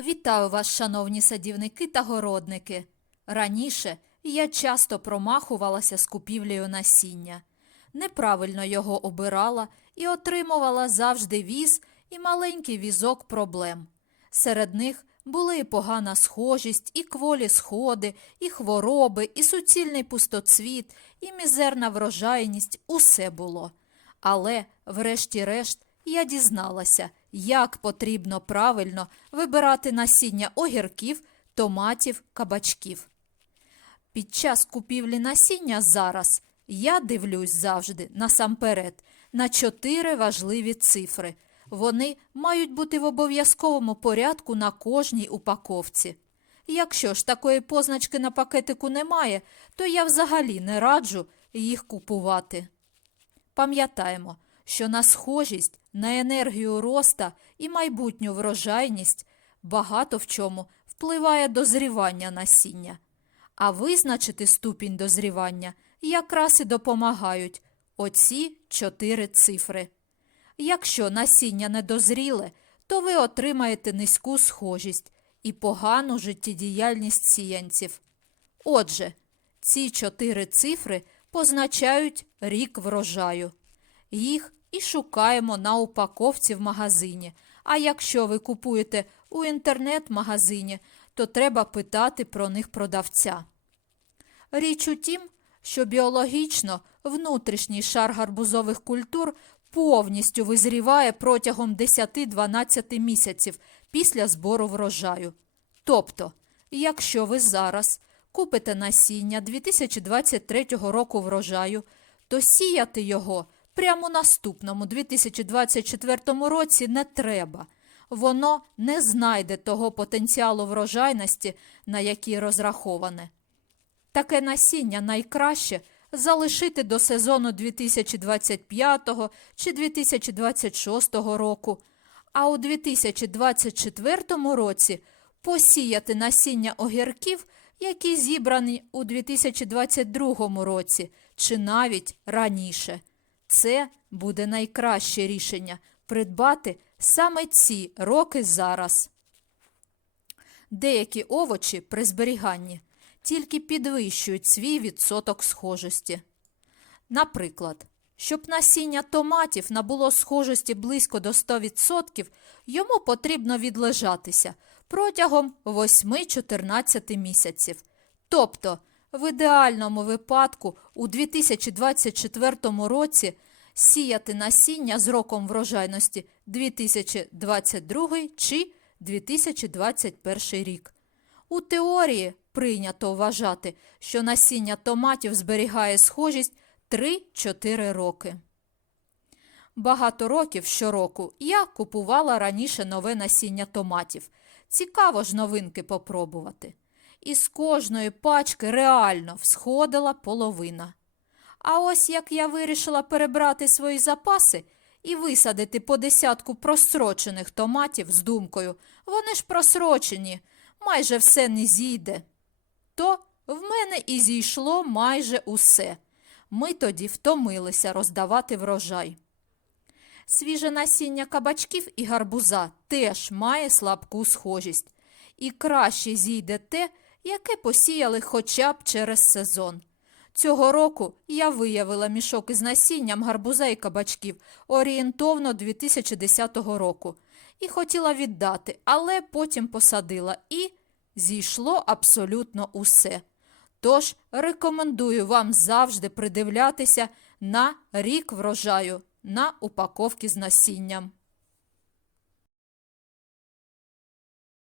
Вітаю вас, шановні садівники та городники. Раніше я часто промахувалася з купівлею насіння. Неправильно його обирала і отримувала завжди віз і маленький візок проблем. Серед них були і погана схожість, і кволі сходи, і хвороби, і суцільний пустоцвіт, і мізерна врожайність усе було. Але, врешті-решт, я дізналася, як потрібно правильно вибирати насіння огірків, томатів, кабачків. Під час купівлі насіння зараз я дивлюсь завжди насамперед на чотири важливі цифри. Вони мають бути в обов'язковому порядку на кожній упаковці. Якщо ж такої позначки на пакетику немає, то я взагалі не раджу їх купувати. Пам'ятаємо, що на схожість, на енергію роста і майбутню врожайність багато в чому впливає дозрівання насіння. А визначити ступінь дозрівання якраз і допомагають оці чотири цифри. Якщо насіння не дозріле, то ви отримаєте низьку схожість і погану життєдіяльність сіянців. Отже, ці чотири цифри позначають рік врожаю. Їх і шукаємо на упаковці в магазині. А якщо ви купуєте у інтернет-магазині, то треба питати про них продавця. Річ у тім, що біологічно внутрішній шар гарбузових культур повністю визріває протягом 10-12 місяців після збору врожаю. Тобто, якщо ви зараз купите насіння 2023 року врожаю, то сіяти його прямо наступному 2024 році не треба. Воно не знайде того потенціалу врожайності, на який розраховане. Таке насіння найкраще залишити до сезону 2025 чи 2026 року, а у 2024 році посіяти насіння огірків, які зібрані у 2022 році, чи навіть раніше. Це буде найкраще рішення придбати саме ці роки зараз. Деякі овочі при зберіганні тільки підвищують свій відсоток схожості. Наприклад, щоб насіння томатів набуло схожості близько до 100%, йому потрібно відлежатися протягом 8-14 місяців. Тобто, в ідеальному випадку у 2024 році сіяти насіння з роком врожайності 2022 чи 2021 рік. У теорії прийнято вважати, що насіння томатів зберігає схожість 3-4 роки. Багато років щороку я купувала раніше нове насіння томатів. Цікаво ж новинки попробувати. І з кожної пачки реально всходила половина. А ось як я вирішила перебрати свої запаси і висадити по десятку просрочених томатів з думкою, вони ж просрочені, майже все не зійде. То в мене і зійшло майже усе. Ми тоді втомилися роздавати врожай. Свіже насіння кабачків і гарбуза теж має слабку схожість. І краще зійде те, яке посіяли хоча б через сезон. Цього року я виявила мішок із насінням гарбуза і кабачків орієнтовно 2010 року і хотіла віддати, але потім посадила і зійшло абсолютно усе. Тож рекомендую вам завжди придивлятися на рік врожаю на упаковки з насінням.